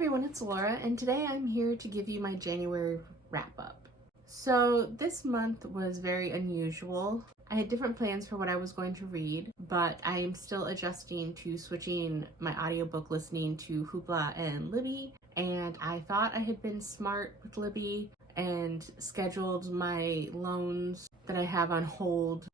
everyone, it's Laura, and today I'm here to give you my January wrap-up. So this month was very unusual. I had different plans for what I was going to read, but I am still adjusting to switching my audiobook listening to Hoopla and Libby, and I thought I had been smart with Libby and scheduled my loans that I have on hold,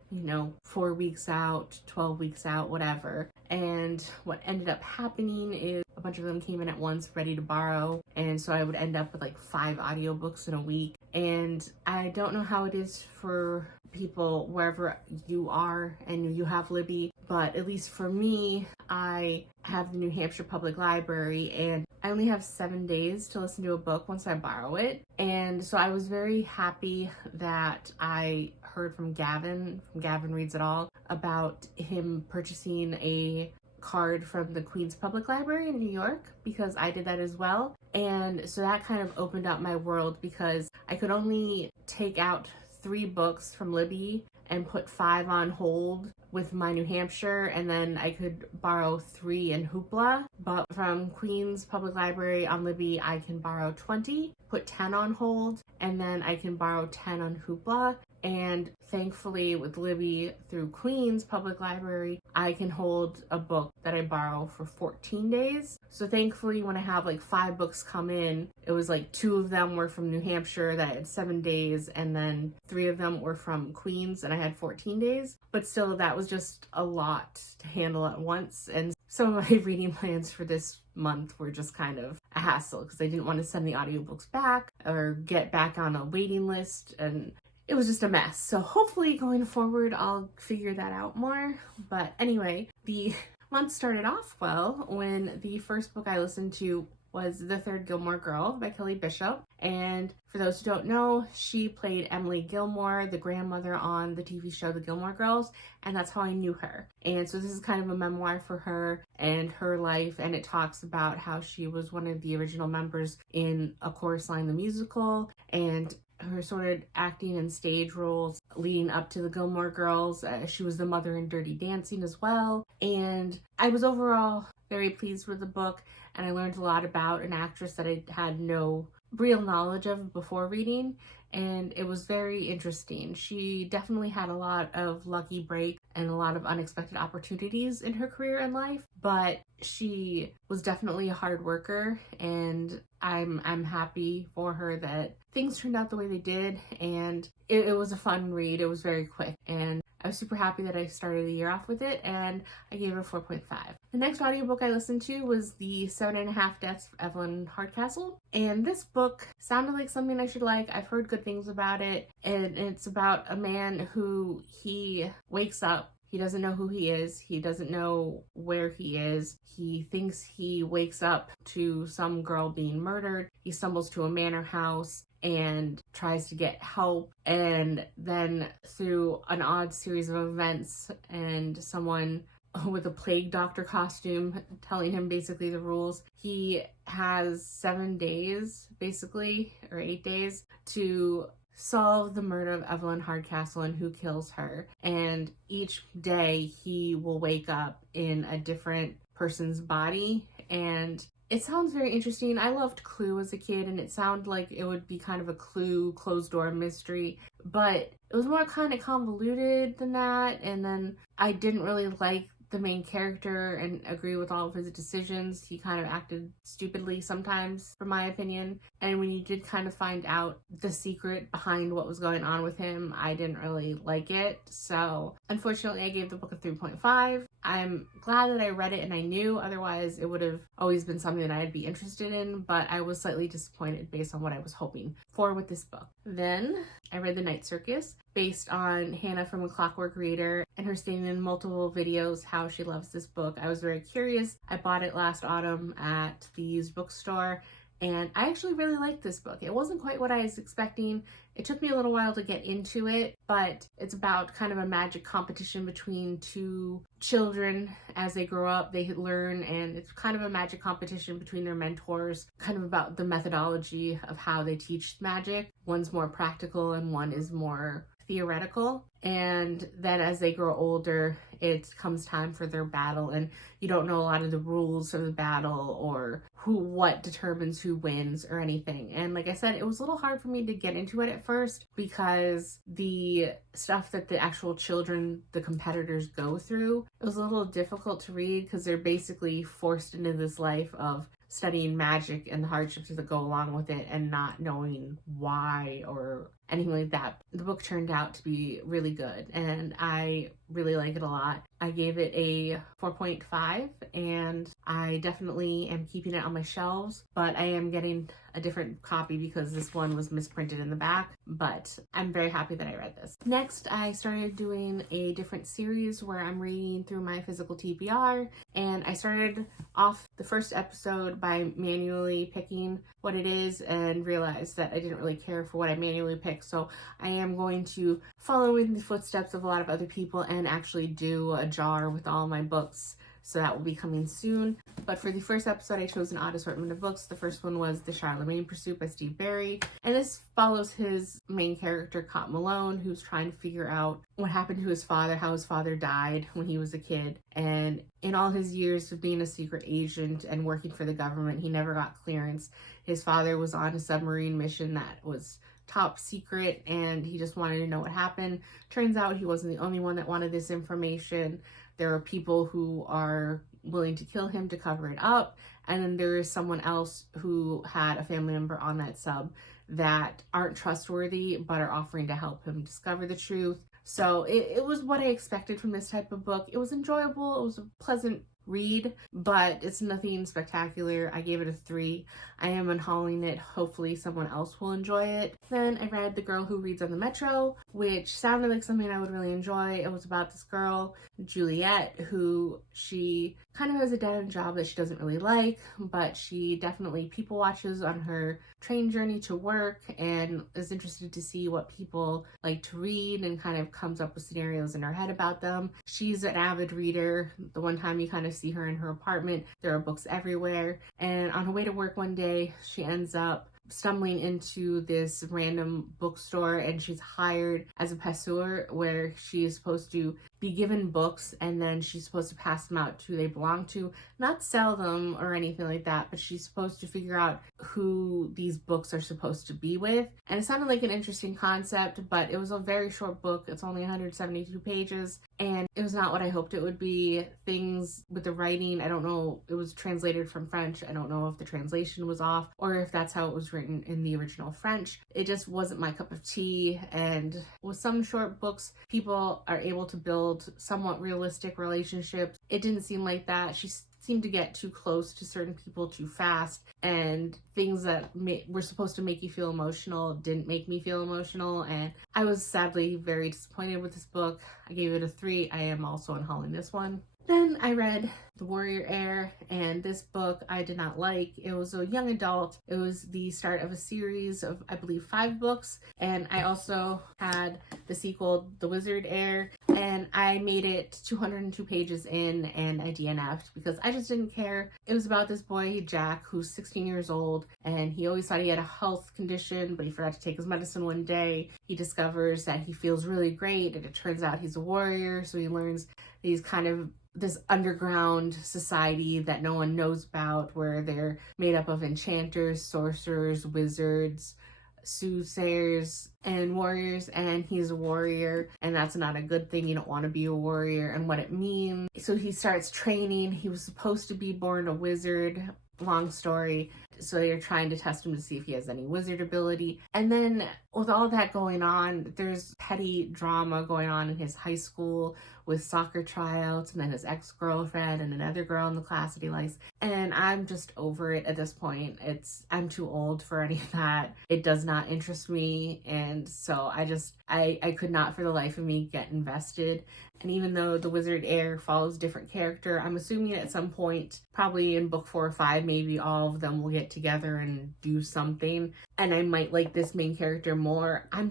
4 weeks out, 12 weeks out, whatever. And what ended up happening is a bunch of them came in at once ready to borrow, and so I would end up with like 5 audiobooks in a week. And I don't know how it is for people wherever you are and you have Libby, but at least for me, I have the New Hampshire Public Library and I only have 7 days to listen to a book once I borrow it. And so I was very happy that I heard from Gavin Reads It All, about him purchasing a card from the Queens Public Library in New York, because I did that as well. And so that kind of opened up my world, because I could only take out 3 books from Libby and put 5 on hold with my New Hampshire, and then I could borrow 3 in Hoopla. But from Queens Public Library on Libby, I can borrow 20, put 10 on hold, and then I can borrow 10 on Hoopla. And thankfully with Libby through Queens Public Library, I can hold a book that I borrow for 14 days. So thankfully when I have like 5 books come in, it was like 2 of them were from New Hampshire that I had 7 days, and then 3 of them were from Queens and I had 14 days. But still, that was just a lot to handle at once. And some of my reading plans for this month were just kind of a hassle, because I didn't want to send the audiobooks back or get back on a waiting list, and it was just a mess. So hopefully going forward, I'll figure that out more. But anyway, the month started off well when the first book I listened to was The Third Gilmore Girl by Kelly Bishop. And for those who don't know, she played Emily Gilmore, the grandmother on the TV show The Gilmore Girls, and that's how I knew her. And so this is kind of a memoir for her and her life, and it talks about how she was one of the original members in A Chorus Line the musical, and her sort of acting and stage roles leading up to the Gilmore Girls. She was the mother in Dirty Dancing as well. And I was overall very pleased with the book, and I learned a lot about an actress that I had no real knowledge of before reading, and it was very interesting. She definitely had a lot of lucky breaks and a lot of unexpected opportunities in her career and life, but she was definitely a hard worker, and I'm happy for her that things turned out the way they did. And it was a fun read. It was very quick, and I was super happy that I started the year off with it, and I gave it a 4.5. The next audiobook I listened to was The 7.5 Deaths of Evelyn Hardcastle, and this book sounded like something I should like. I've heard good things about it, and it's about a man who he wakes up. He doesn't know who he is. He doesn't know where he is. He thinks he wakes up to some girl being murdered. He stumbles to a manor house and tries to get help. And then through an odd series of events and someone with a plague doctor costume telling him basically the rules, he has 7 days, basically, or 8 days, to solve the murder of Evelyn Hardcastle and who kills her. And each day he will wake up in a different person's body, and it sounds very interesting. I loved Clue as a kid, and it sounded like it would be kind of a Clue closed door mystery, but it was more kind of convoluted than that. And then I didn't really like the main character and agree with all of his decisions. He kind of acted stupidly sometimes, for my opinion. And when you did kind of find out the secret behind what was going on with him, I didn't really like it. So unfortunately, I gave the book a 3.5. I'm glad that I read it and I knew, otherwise it would have always been something that I'd be interested in, but I was slightly disappointed based on what I was hoping for with this book. Then I read The Night Circus, based on Hannah from A Clockwork Reader, and her stating in multiple videos how she loves this book. I was very curious. I bought it last autumn at the used bookstore, and I actually really liked this book. It wasn't quite what I was expecting. It took me a little while to get into it, but it's about kind of a magic competition between 2 children. As they grow up, they learn, and it's kind of a magic competition between their mentors, kind of about the methodology of how they teach magic. One's more practical and one is more theoretical. And then as they grow older, it comes time for their battle, and you don't know a lot of the rules of the battle or what determines who wins or anything. And like I said, it was a little hard for me to get into it at first because the stuff that the actual children, the competitors, go through, it was a little difficult to read because they're basically forced into this life of studying magic and the hardships that go along with it and not knowing why or anything like that. The book turned out to be really good and I really like it a lot. I gave it a 4.5 and I definitely am keeping it on my shelves, but I am getting a different copy because this one was misprinted in the back, but I'm very happy that I read this. Next, I started doing a different series where I'm reading through my physical TBR, and I started off the first episode by manually picking what it is and realized that I didn't really care for what I manually picked, so I am going to follow in the footsteps of a lot of other people and actually do a jar with all my books. So that will be coming soon. But for the first episode, I chose an odd assortment of books. The first one was The Charlemagne Pursuit by Steve Berry. And this follows his main character, Cot Malone, who's trying to figure out what happened to his father, how his father died when he was a kid. And in all his years of being a secret agent and working for the government, he never got clearance. His father was on a submarine mission that was top secret and he just wanted to know what happened. Turns out he wasn't the only one that wanted this information. There are people who are willing to kill him to cover it up. And then there is someone else who had a family member on that sub that aren't trustworthy, but are offering to help him discover the truth. So it was what I expected from this type of book. It was enjoyable. It was a pleasant read, but it's nothing spectacular. I gave it a 3. I am unhauling it. Hopefully someone else will enjoy it. Then I read The Girl Who Reads on the Metro, which sounded like something I would really enjoy. It was about this girl, Juliet, who she kind of has a dead-end job that she doesn't really like, but she definitely people watches on her train journey to work and is interested to see what people like to read and kind of comes up with scenarios in her head about them. She's an avid reader. The one time you kind of see her in her apartment, there are books everywhere. And on her way to work one day, she ends up stumbling into this random bookstore and she's hired as a passeur where she is supposed to be given books and then she's supposed to pass them out to who they belong to, not sell them or anything like that, but she's supposed to figure out who these books are supposed to be with. And it sounded like an interesting concept, but it was a very short book. It's only 172 pages and it was not what I hoped it would be. Things with the writing, I don't know, it was translated from French. I don't know if the translation was off or if that's how it was written in the original French. It just wasn't my cup of tea. And with some short books, people are able to build somewhat realistic relationships. It didn't seem like that. She seemed to get too close to certain people too fast, and things that were supposed to make you feel emotional didn't make me feel emotional, and I was sadly very disappointed with this book. I gave it a 3. I am also unhauling this one. Then I read The Warrior Heir, and this book I did not like. It was a young adult. It was the start of a series of, I believe, 5 books, and I also had the sequel, The Wizard Heir, and I made it 202 pages in and I DNF'd because I just didn't care. It was about this boy, Jack, who's 16 years old, and he always thought he had a health condition, but he forgot to take his medicine one day. He discovers that he feels really great, and it turns out he's a warrior, so he learns he's kind of this underground society that no one knows about where they're made up of enchanters, sorcerers, wizards, soothsayers, and warriors, and he's a warrior, and that's not a good thing. You don't want to be a warrior and what it means. So he starts training. He was supposed to be born a wizard. Long story. So they're trying to test him to see if he has any wizard ability. And then with all that going on, there's petty drama going on in his high school with soccer tryouts and then his ex-girlfriend and another girl in the class that he likes. And I'm just over it at this point. I'm too old for any of that. It does not interest me. And so I could not for the life of me get invested. And even though The Wizard Heir follows a different character, I'm assuming at some point, probably in book 4 or 5, maybe all of them will get together and do something. And I might like this main character more. I'm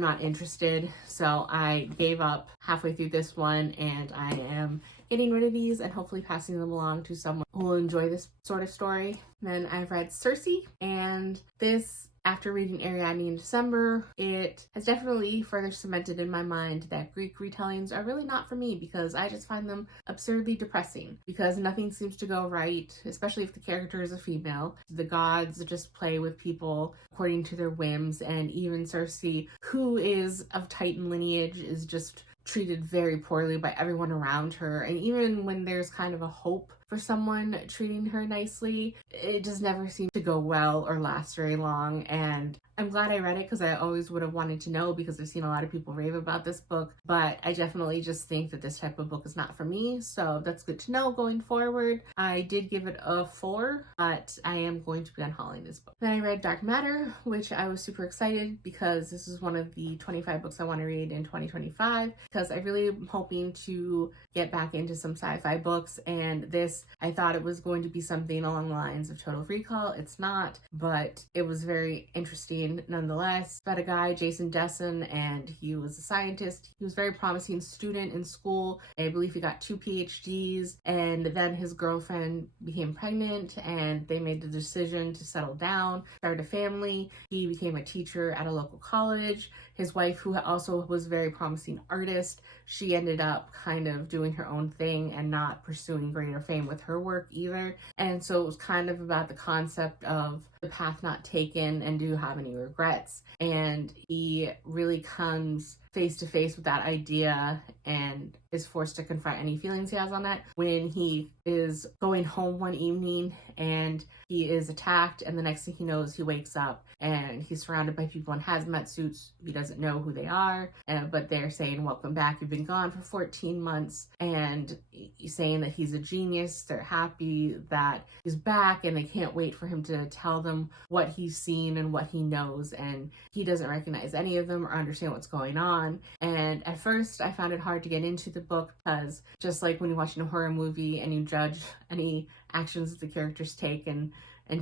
not interested. So I gave up halfway through this one and I am getting rid of these and hopefully passing them along to someone who will enjoy this sort of story. Then I've read Circe, and this after reading Ariadne in December, it has definitely further cemented in my mind that Greek retellings are really not for me, because I just find them absurdly depressing, because nothing seems to go right, especially if the character is a female. The gods just play with people according to their whims, and even Circe, who is of Titan lineage, is just treated very poorly by everyone around her. And even when there's kind of a hope for someone treating her nicely, it just never seemed to go well or last very long. And I'm glad I read it, because I always would have wanted to know, because I've seen a lot of people rave about this book, but I definitely just think that this type of book is not for me. So that's good to know going forward. I did give it a 4, but I am going to be unhauling this book. Then I read Dark Matter, which I was super excited, because this is one of the 25 books I want to read in 2025, because I really am hoping to get back into some sci-fi books, and this, I thought it was going to be something along the lines of Total Recall. It's not, but it was very interesting nonetheless. About a guy, Jason Dessen, and he was a scientist. He was a very promising student in school. I believe he got 2 PhDs, and then his girlfriend became pregnant, and they made the decision to settle down, start a family. He became a teacher at a local college. His wife, who also was a very promising artist, she ended up kind of doing her own thing and not pursuing greater fame with her work either. And so it was kind of about the concept of the path not taken and do you have any regrets. And he really comes face to face with that idea and is forced to confront any feelings he has on that when he is going home one evening and he is attacked, and the next thing he knows, he wakes up and he's surrounded by people in hazmat suits. He doesn't know who they are, but they're saying, welcome back, you've been gone for 14 months, and he's saying that he's a genius. They're happy that he's back, and they can't wait for him to tell them what he's seen and what he knows, and he doesn't recognize any of them or understand what's going on. And at first I found it hard to get into the book, because just like when you're watching a horror movie and you judge any actions that the characters take and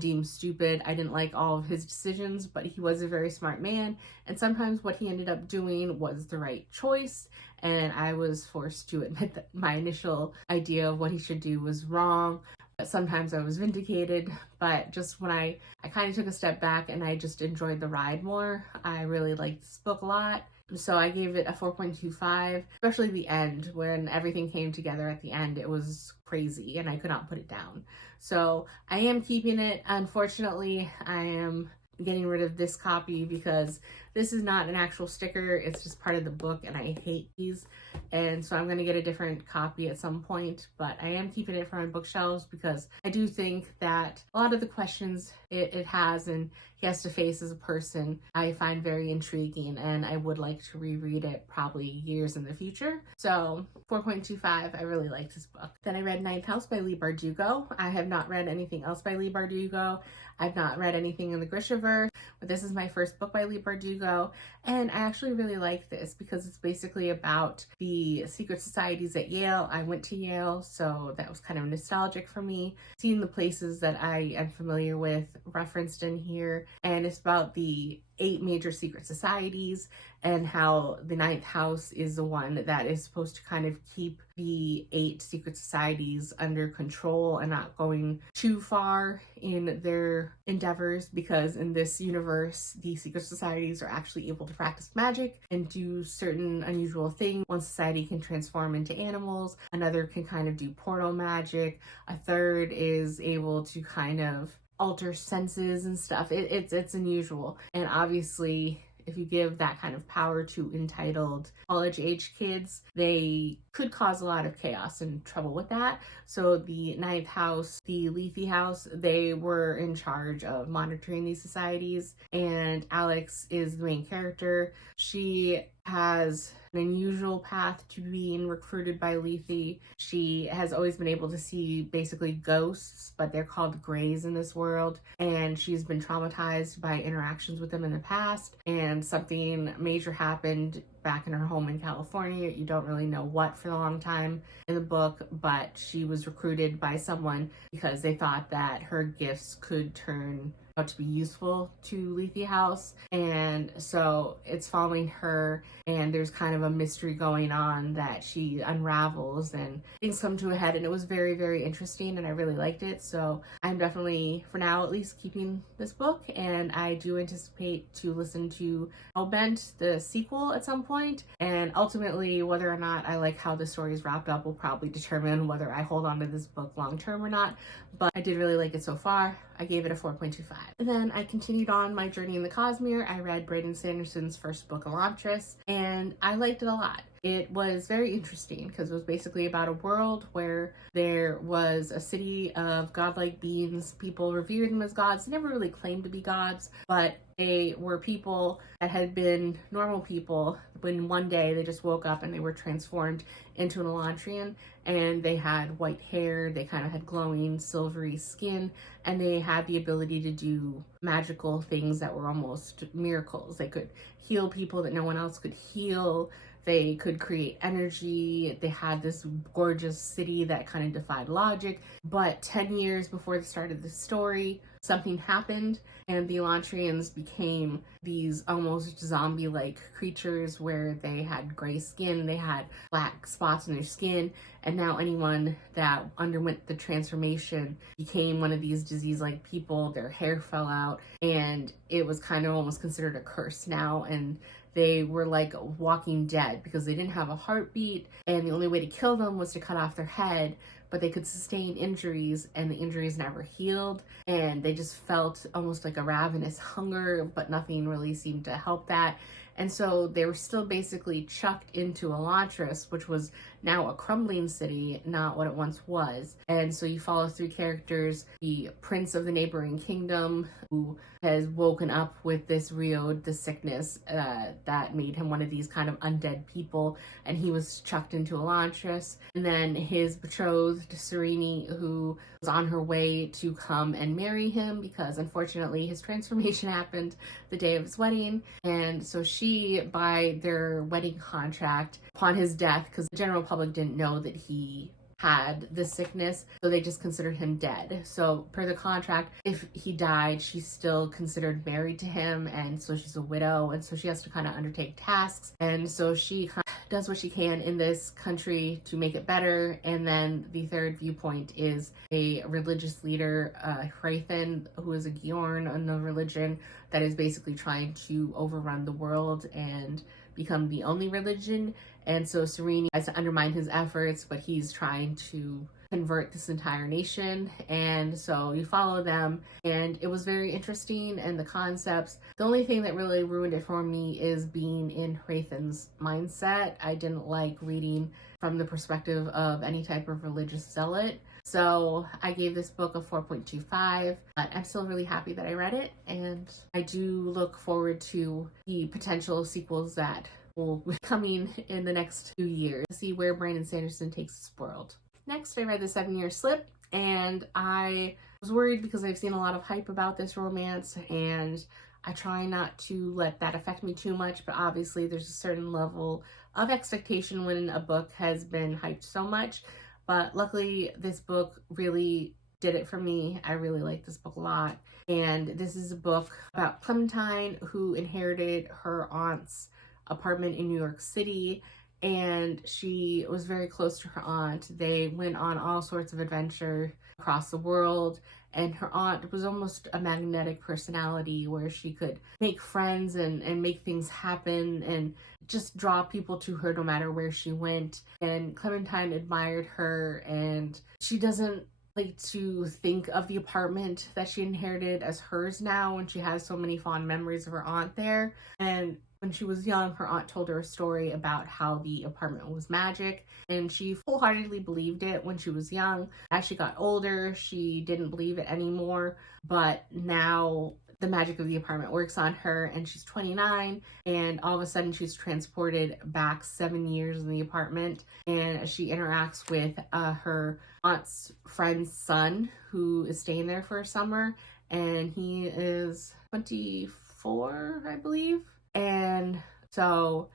deem stupid, I didn't like all of his decisions, but he was a very smart man, and sometimes what he ended up doing was the right choice, and I was forced to admit that my initial idea of what he should do was wrong. But sometimes I was vindicated, but just when I kind of took a step back and I just enjoyed the ride more, I really liked this book a lot. So I gave it a 4.25, especially the end. When everything came together at the end, it was crazy and I could not put it down. So I am keeping it. Unfortunately, I am getting rid of this copy because this is not an actual sticker. It's just part of the book, and I hate these. And so I'm going to get a different copy at some point, but I am keeping it for my bookshelves because I do think that a lot of the questions it has and he has to face as a person, I find very intriguing, and I would like to reread it probably years in the future. So 4.25, I really liked this book. Then I read Ninth House by Leigh Bardugo. I have not read anything else by Leigh Bardugo. I've not read anything in the Grishaverse, but this is my first book by Leigh Bardugo, and I actually really like this because it's basically about the secret societies at Yale. I went to Yale, so that was kind of nostalgic for me. Seeing the places that I am familiar with referenced in here, and it's about the 8 major secret societies and how the Ninth House is the one that is supposed to kind of keep the 8 secret societies under control and not going too far in their endeavors, because in this universe, the secret societies are actually able to practice magic and do certain unusual things. One society can transform into animals, another can kind of do portal magic, a third is able to kind of alter senses and stuff. It's unusual, and obviously if you give that kind of power to entitled college-age kids, they could cause a lot of chaos and trouble with that. So the Ninth House, the Lethe House, they were in charge of monitoring these societies, and Alex is the main character. She has an unusual path to being recruited by Lethe. She has always been able to see basically ghosts, but they're called greys in this world, and she's been traumatized by interactions with them in the past, and something major happened back in her home in California. You don't really know what for a long time in the book, but she was recruited by someone because they thought that her gifts could turn out to be useful to Lethe House. And so it's following her, and there's kind of a mystery going on that she unravels, and things come to a head. And it was very, very interesting, and I really liked it. So I'm definitely, for now at least, keeping this book, and I do anticipate to listen to Hellbent, the sequel, at some point. And ultimately, whether or not I like how the story is wrapped up will probably determine whether I hold on to this book long term or not. But I did really like it so far. I gave it a 4.25. And then I continued on my journey in the Cosmere. I read Brandon Sanderson's first book, Elantris, and I liked it a lot. It was very interesting because it was basically about a world where there was a city of godlike beings. People revered them as gods. They never really claimed to be gods, but they were people that had been normal people when one day they just woke up and they were transformed into an Elantrian, and they had white hair, they kind of had glowing silvery skin, and they had the ability to do magical things that were almost miracles. They could heal people that no one else could heal. They could create energy. They had this gorgeous city that kind of defied logic. But 10 years before the start of the story, something happened, and the Elantrians became these almost zombie-like creatures where they had gray skin, they had black spots in their skin, and now anyone that underwent the transformation became one of these disease-like people. Their hair fell out, and it was kind of almost considered a curse now, and they were like walking dead because they didn't have a heartbeat, and the only way to kill them was to cut off their head. But they could sustain injuries, and the injuries never healed, and they just felt almost like a ravenous hunger, but nothing really seemed to help that. And so they were still basically chucked into Elantris, which was now a crumbling city, not what it once was. And so you follow through characters, the prince of the neighboring kingdom, who has woken up with this Riod, the sickness that made him one of these kind of undead people, and he was chucked into Elantris. And then his betrothed, Serene, who was on her way to come and marry him because unfortunately his transformation happened the day of his wedding. And so she, by their wedding contract, upon his death, because the general public didn't know that he had the sickness, so they just considered him dead. So per the contract, if he died, she's still considered married to him, and so she's a widow, and so she has to kind of undertake tasks, and so she kind of does what she can in this country to make it better. And then the third viewpoint is a religious leader, Hrathen, who is a Giorn in the religion that is basically trying to overrun the world and become the only religion. And so Serene tries to undermine his efforts, but he's trying to convert this entire nation. And so you follow them, and it was very interesting, and the concepts. The only thing that really ruined it for me is being in Hrathen's mindset. I didn't like reading from the perspective of any type of religious zealot. So I gave this book a 4.25, but I'm still really happy that I read it, and I do look forward to the potential sequels that will be coming in the next 2 years to see where Brandon Sanderson takes this world. Next, I read The 7-Year Slip, and I was worried because I've seen a lot of hype about this romance, and I try not to let that affect me too much, but obviously there's a certain level of expectation when a book has been hyped so much. But luckily, this book really did it for me. I really like this book a lot. And this is a book about Clementine, who inherited her aunt's apartment in New York City, and she was very close to her aunt. They went on all sorts of adventure across the world, and her aunt was almost a magnetic personality where she could make friends and make things happen and just draw people to her no matter where she went. And Clementine admired her, and she doesn't like to think of the apartment that she inherited as hers now, and she has so many fond memories of her aunt there. And when she was young, her aunt told her a story about how the apartment was magic, and she wholeheartedly believed it when she was young. As she got older, she didn't believe it anymore, but now the magic of the apartment works on her, and she's 29, and all of a sudden she's transported back 7 years in the apartment, and she interacts with her aunt's friend's son, who is staying there for a summer, and he is 24, I believe. And so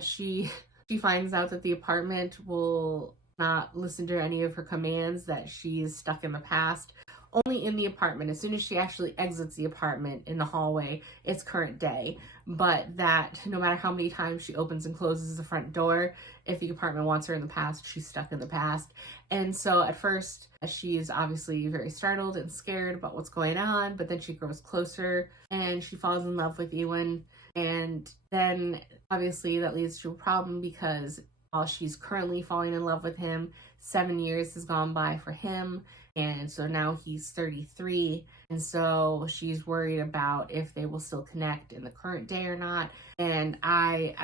she finds out that the apartment will not listen to any of her commands, that she is stuck in the past, only in the apartment. As soon as she actually exits the apartment in the hallway, it's current day. But that no matter how many times she opens and closes the front door, if the apartment wants her in the past, she's stuck in the past. And so at first, she's obviously very startled and scared about what's going on, but then she grows closer and she falls in love with Ewan. And then obviously that leads to a problem because while she's currently falling in love with him, 7 years has gone by for him. And so now he's 33. And so she's worried about if they will still connect in the current day or not. And I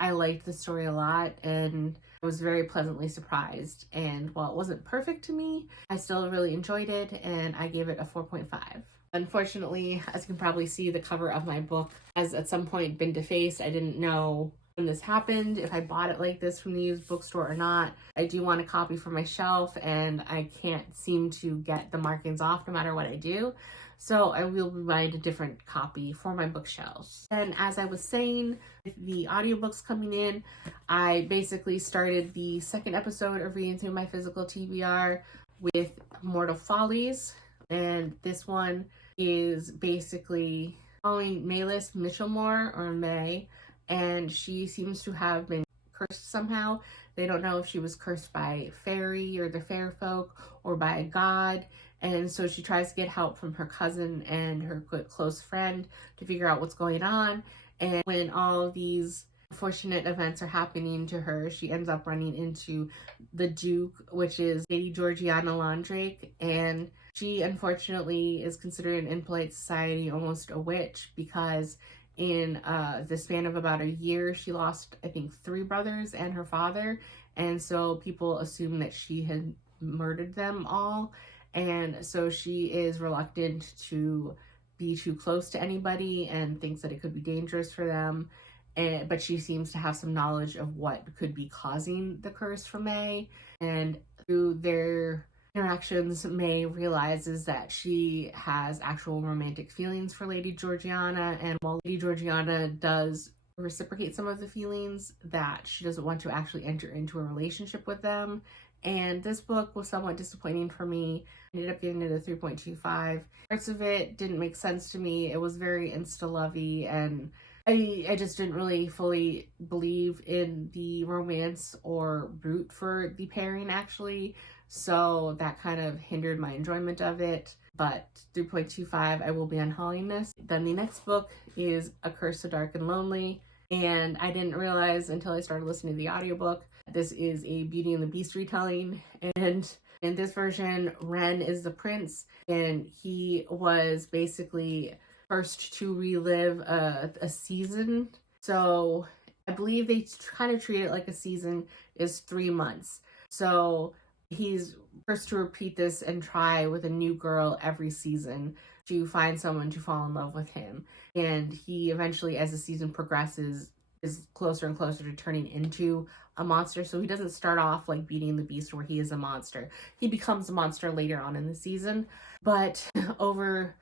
liked the story a lot and I was very pleasantly surprised. And while it wasn't perfect to me, I still really enjoyed it and I gave it a 4.5. Unfortunately, as you can probably see, the cover of my book has at some point been defaced. I didn't know when this happened, if I bought it like this from the used bookstore or not. I do want a copy for my shelf and I can't seem to get the markings off no matter what I do. So I will provide a different copy for my bookshelves. And as I was saying, with the audiobooks coming in, I basically started the second episode of reading through my physical TBR with Mortal Follies. And this one is basically following Mayless Mitchellmore, or May, and she seems to have been cursed somehow. They don't know if she was cursed by fairy or the fair folk or by a god. And so she tries to get help from her cousin and her close friend to figure out what's going on. And when all these unfortunate events are happening to her, she ends up running into the Duke, which is Lady Georgiana Londrake. And she unfortunately is considered in polite society almost a witch because in the span of about a year, she lost, I think, 3 brothers and her father. And so people assume that she had murdered them all. And so she is reluctant to be too close to anybody and thinks that it could be dangerous for them. But she seems to have some knowledge of what could be causing the curse for May. And through their interactions, May realizes that she has actual romantic feelings for Lady Georgiana, and while Lady Georgiana does reciprocate some of the feelings, that she doesn't want to actually enter into a relationship with them. And this book was somewhat disappointing for me. I ended up giving it a 3.25. Parts of it didn't make sense to me. It was very insta-lovey, and I just didn't really fully believe in the romance or root for the pairing, actually. So that kind of hindered my enjoyment of it. But 3.25, I will be unhauling this. Then the next book is A Curse So Dark and Lonely. And I didn't realize until I started listening to the audiobook, this is a Beauty and the Beast retelling. And in this version, Ren is the prince, and he was basically first to relive a season. So I believe they kind of treat it like a season is 3 months. So he's first to repeat this and try with a new girl every season to find someone to fall in love with him. And he eventually, as the season progresses, is closer and closer to turning into a monster. So he doesn't start off like Beauty and the Beast where he is a monster. He becomes a monster later on in the season. But over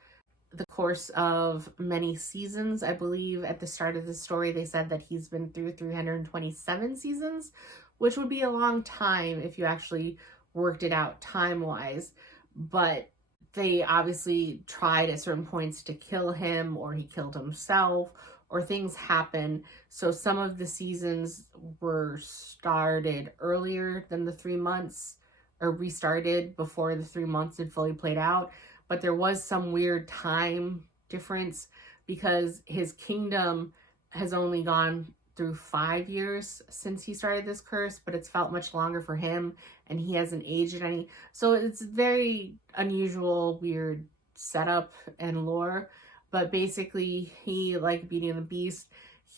the course of many seasons, I believe at the start of the story, they said that he's been through 327 seasons, which would be a long time if you actually worked it out time-wise. But they obviously tried at certain points to kill him, or he killed himself, or things happen. So some of the seasons were started earlier than the 3 months, or restarted before the 3 months had fully played out. But there was some weird time difference because his kingdom has only gone through 5 years since he started this curse, but it's felt much longer for him, and he hasn't aged any. So it's very unusual, weird setup and lore. But basically, he, like Beauty and the Beast,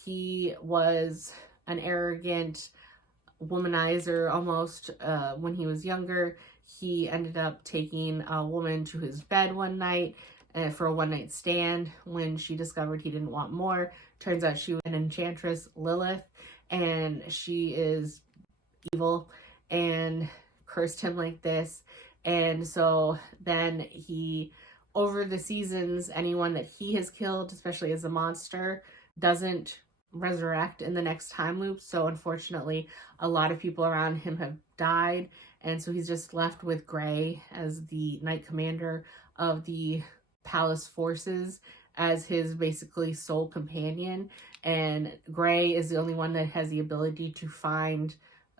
he was an arrogant womanizer almost when he was younger. He ended up taking a woman to his bed one night for a one-night stand. When she discovered he didn't want more, turns out she was an enchantress, Lilith, and she is evil and cursed him like this. And so then he, over the seasons, anyone that he has killed, especially as a monster, doesn't resurrect in the next time loop. So unfortunately, a lot of people around him have died. And so he's just left with Gray as the Knight Commander of the palace forces as his basically sole companion, and Gray is the only one that has the ability to find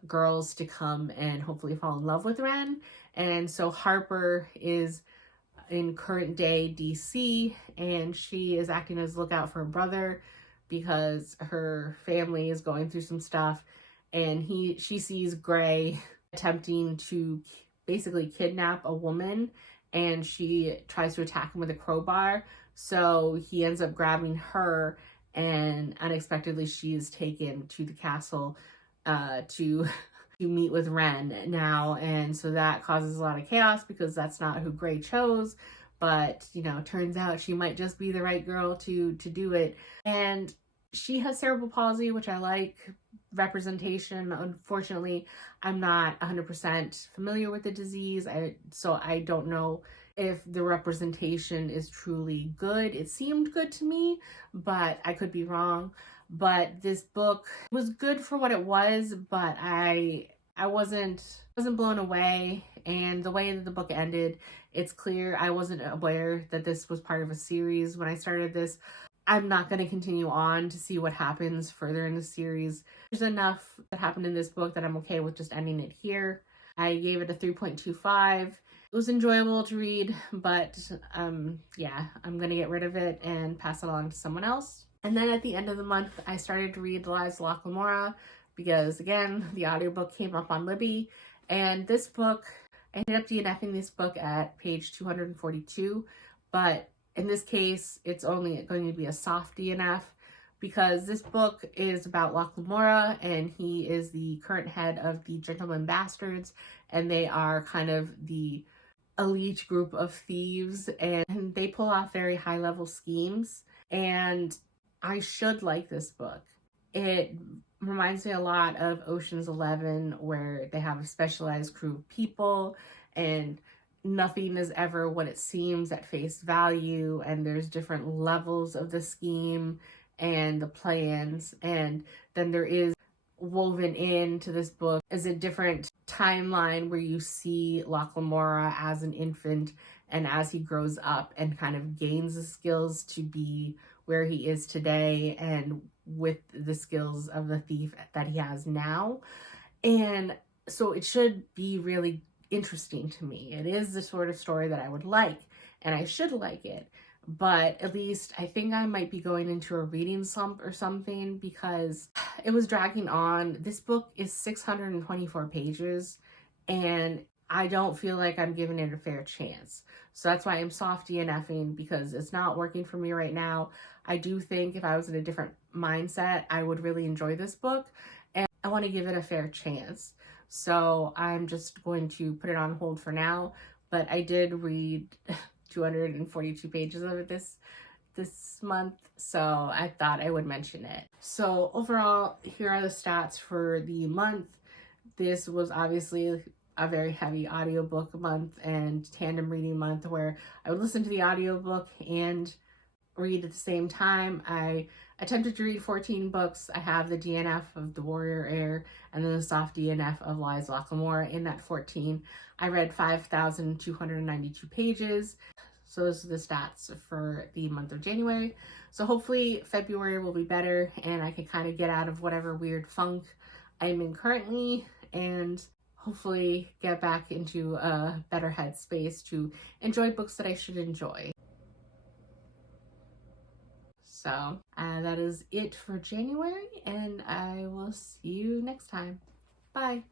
girls to come and hopefully fall in love with Ren. And so Harper is in current day DC, and she is acting as a lookout for her brother because her family is going through some stuff, and she sees Gray attempting to basically kidnap a woman, and she tries to attack him with a crowbar. So he ends up grabbing her, and unexpectedly she is taken to the castle to meet with Ren now. And so that causes a lot of chaos because that's not who Gray chose. But, you know, turns out she might just be the right girl to do it. And she has cerebral palsy, which I like representation. Unfortunately, I'm not 100% familiar with the disease, so I don't know if the representation is truly good. It seemed good to me, but I could be wrong. But this book was good for what it was, but I wasn't blown away. And the way that the book ended, it's clear I wasn't aware that this was part of a series when I started this. I'm not going to continue on to see what happens further in the series. There's enough that happened in this book that I'm okay with just ending it here. I gave it a 3.25. It was enjoyable to read, but yeah, I'm going to get rid of it and pass it along to someone else. And then at the end of the month, I started to read The Lies of Locke Lamora because, again, the audiobook came up on Libby. And this book, I ended up DNFing this book at page 242, but in this case, it's only going to be a soft DNF because this book is about Locke Lamora, and he is the current head of the Gentlemen Bastards, and they are kind of the elite group of thieves, and they pull off very high-level schemes, and I should like this book. It reminds me a lot of Ocean's 11, where they have a specialized crew of people, and nothing is ever what it seems at face value, and there's different levels of the scheme and the plans, and then there is woven into this book is a different timeline where you see Locke Lamora as an infant and as he grows up and kind of gains the skills to be where he is today and with the skills of the thief that he has now. And so it should be really interesting to me. It is the sort of story that I would like, and I should like it, but at least I think I might be going into a reading slump or something because it was dragging on. This book is 624 pages, and I don't feel like I'm giving it a fair chance. So that's why I'm soft DNFing, because it's not working for me right now. I do think if I was in a different mindset, I would really enjoy this book, and I want to give it a fair chance. So I'm just going to put it on hold for now, but I did read 242 pages of it this month, so I thought I would mention it. So overall, here are the stats for the month. This was obviously a very heavy audiobook month and tandem reading month where I would listen to the audiobook and read at the same time. I attempted to read 14 books. I have the DNF of The Warrior Heir and then the soft DNF of Lies of Locke Lamora. In that 14, I read 5,292 pages. So those are the stats for the month of January. So hopefully February will be better and I can kind of get out of whatever weird funk I'm in currently and hopefully get back into a better headspace to enjoy books that I should enjoy. So that is it for January, and I will see you next time. Bye.